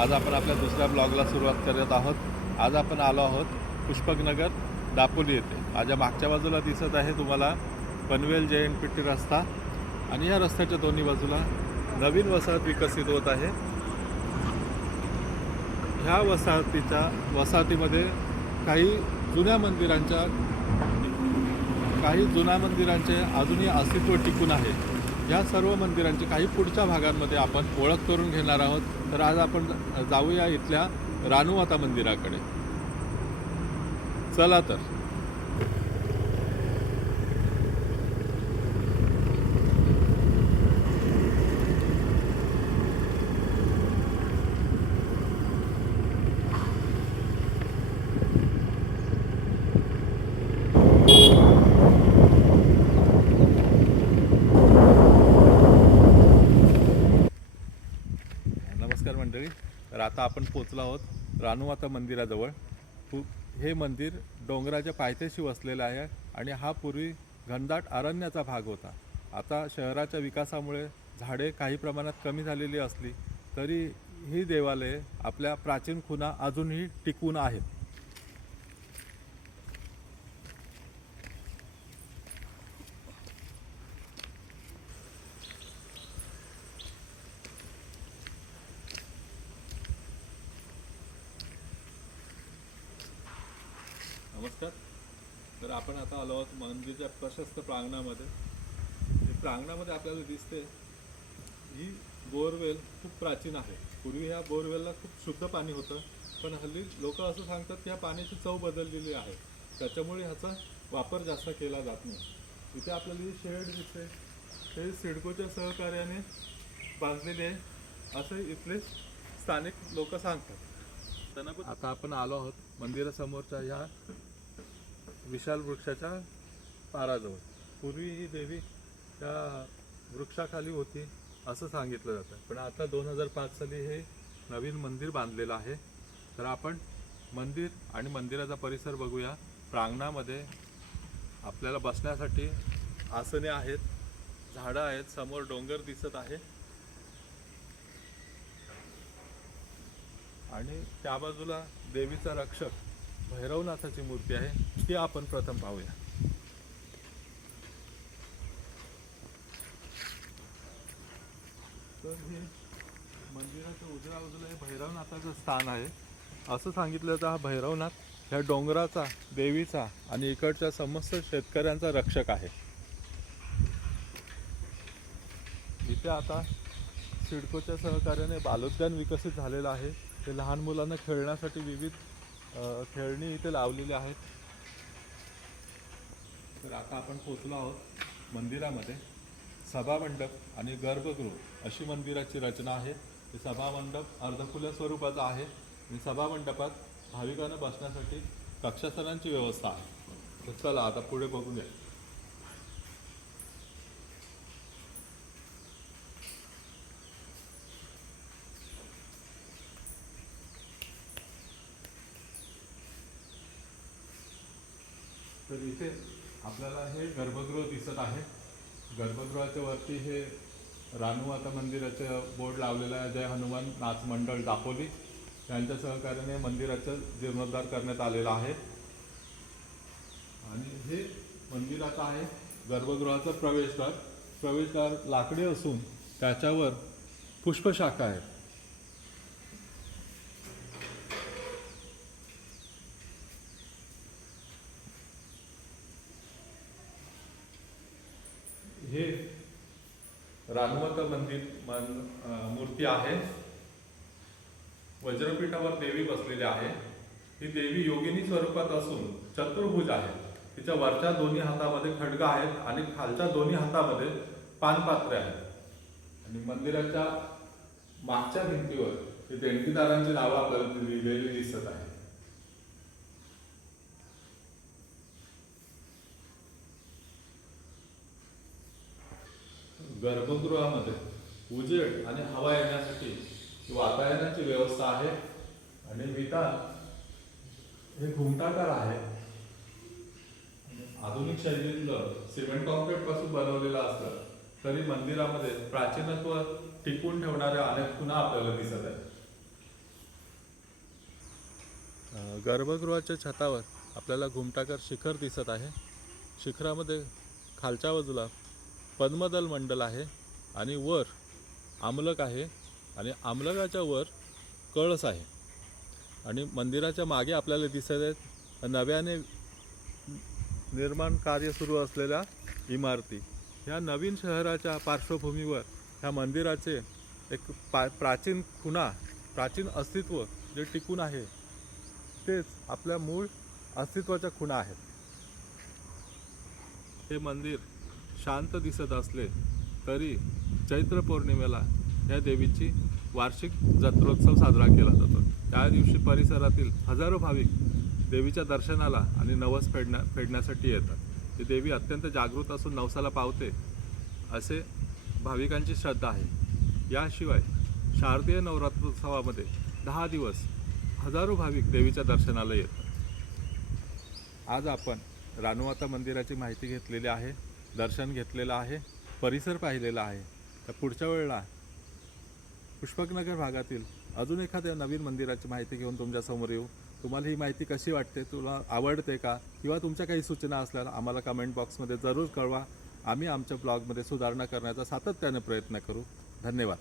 आज आपण आपल्या दुसऱ्या ब्लॉगला सुरुवात करत आहोत. आज आपण आलो आहोत पुष्पकनगर दापोली येथे. माझ्या मागच्या बाजूला दिसत आहे तुम्हाला पनवेल जे एन पी टी रस्ता. आणि या रस्त्याच्या दोन्ही बाजूला नवीन वसाहत विकसित होत आहे. ह्या वसाहतीच्या वसाहतीमध्ये काही जुन्या मंदिरांच्या काही जुन्या मंदिरांचे अजूनही अस्तित्व टिकून आहे. या सर्व मंदिरांची काही पुढच्या भागांमध्ये आपण ओळख करून घेणार आहोत. तर आज आपण जाऊया इथल्या रानुमाता मंदिराकडे. चला तर नमस्कार मंडळी तर आता आपण पोचलो आहोत रानुमाता मंदिराजवळ. हे मंदिर डोंगराच्या पायथ्याशी वसलेलं आहे आणि हा पूर्वी घनदाट अरण्याचा भाग होता. आता शहराच्या विकासामुळे झाडे काही प्रमाणात कमी झालेली असली तरी ही देवालये आपल्या प्राचीन खुणा अजूनही टिकून आहेत. नमस्कार. तर आपण आता आलो आहोत मंदिरच्या प्रशस्त प्रांगणामध्ये. प्रांगणामध्ये आपल्याला दिसते ही बोरवेल खूप प्राचीन आहे. पूर्वी ह्या बोरवेलला खूप शुद्ध पाणी होतं पण हल्ली लोक असं सांगतात की ह्या पाण्याची चव बदललेली आहे. त्याच्यामुळे ह्याचा वापर जास्त केला जात नाही. इथे आपल्याला ही शेड दिसते. हे सिडकोच्या सहकार्याने बांधलेले आहे. असं इथले स्थानिक लोक सांगतात. आता आपण आलो आहोत मंदिरासमोरच्या ह्या विशाल वृक्षाच्या पाराजवळ. पूर्वी ही देवी त्या वृक्षाखाली होती असं सांगितलं जातं. पण आता दोन हजार पाच साली हे नवीन मंदिर बांधलेलं आहे. तर आपण मंदिर आणि मंदिराचा परिसर बघूया. प्रांगणामध्ये आपल्याला बसण्यासाठी आसने आहेत झाडं आहेत समोर डोंगर दिसत आहे. आणि त्या बाजूला देवीचा रक्षक भैरवनाथाची मूर्ती आहे ती आपण प्रथम पाहूया. तर हे मंदिराच्या उजव्या बाजूला हे भैरवनाथाचं स्थान आहे. असं सांगितलं तर हा भैरवनाथ ह्या डोंगराचा देवीचा आणि इकडच्या समस्त शेतकऱ्यांचा रक्षक आहे. इथे आता सिडकोच्या सहकार्याने बालोद्यान विकसित झालेलं आहे. ते लहान मुलांना खेळण्यासाठी विविध खेळणी इथे लावलेली आहेत. तर आता आपण पोचलो आहोत मंदिरामध्ये. सभामंडप आणि गर्भगृह अशी मंदिराची रचना आहे. ते सभामंडप अर्धखुल्या स्वरूपाचा आहे आणि सभामंडपात भाविकांना बसण्यासाठी कक्षासनांची व्यवस्था आहे. तर चला आता पुढे बघूया. तर इथे आपल्याला हे गर्भगृह दिसत आहे. गर्भगृहाच्या वरती हे रानुमाता मंदिराचं बोर्ड लावलेलं आहे. जय हनुमान नाच मंडळ दापोली. यांच्या सहकार्याने मंदिराचं जीर्णोद्धार करण्यात आलेला आहे. आणि हे मंदिराचं आहे गर्भगृहाचं प्रवेशद्वार. प्रवेशद्वार लाकडी असून त्याच्यावर पुष्पशाखा आहे हे रानुमाता मंदिर मन मूर्ती आहे. वज्रपीठावर देवी बसलेली आहे. ही देवी योगिनी स्वरूपात असून चतुर्भुज आहे. तिच्या वरच्या दोन्ही हातामध्ये खडग आहेत आणि खालच्या दोन्ही हातामध्ये पानपात्रे आहेत. आणि मंदिराच्या मागच्या भिंतीवर ही देणगीदारांची नावं आपल्याला लिहिलेली दिसत आहे गर्भगृहामध्ये उजेड आणि हवा येण्यासाठी वातायनाची व्यवस्था आहे आणि वितान हे घुमटाकार आहे. आधुनिक शैलीतलं सिमेंट कॉन्क्रीटपासून बनवलेलं असलं तरी मंदिरामध्ये प्राचीनत्व टिकून ठेवणाऱ्या अनेक खुणा आपल्याला दिसत आहेत. गर्भगृहाच्या छतावर आपल्याला घुमटाकार शिखर दिसत आहे. शिखरामध्ये खालच्या बाजूला पद्मदल मंडल आहे आणि वर आमलक आहे आणि आमलकाच्या वर कळस आहे. आणि मंदिराच्या मागे आपल्याला दिसत आहेत नव्याने निर्माण कार्य सुरू असलेल्या इमारती. ह्या नवीन शहराच्या पार्श्वभूमीवर ह्या मंदिराचे एक पा प्राचीन खुणा प्राचीन अस्तित्व जे टिकून आहे तेच आपल्या मूळ अस्तित्वाच्या खुणा आहेत. हे मंदिर शांत दिसत असले तरी चैत्र पौर्णिमेला या देवीची वार्षिक जत्रोत्सव साजरा केला जातो. त्या दिवशी परिसरातील हजारो भाविक देवीच्या दर्शनाला आणि नवस फेडण्या फेडण्यासाठी येतात. ही देवी अत्यंत जागृत असून नवसाला पावते असे भाविकांची श्रद्धा आहे. याशिवाय शारदीय नवरात्रोत्सवामध्ये दहा दिवस हजारो भाविक देवीच्या दर्शनाला येतात. आज आपण रानुमाता मंदिराची माहिती घेतलेली आहे. दर्शन घेतलेलं आहे परिसर पाहिलेला आहे. तर पुढच्या वेळेला पुष्पकनगर भागातील अजून एखाद्या नवीन मंदिराची माहिती घेऊन तुमच्यासमोर येऊ. तुम्हाला ही माहिती कशी वाटते तुला आवडते का किंवा तुमच्या काही सूचना असल्यास आम्हाला कमेंट बॉक्समध्ये जरूर कळवा. आम्ही आमच्या ब्लॉगमध्ये सुधारणा करण्याचा सातत्याने प्रयत्न करू. धन्यवाद.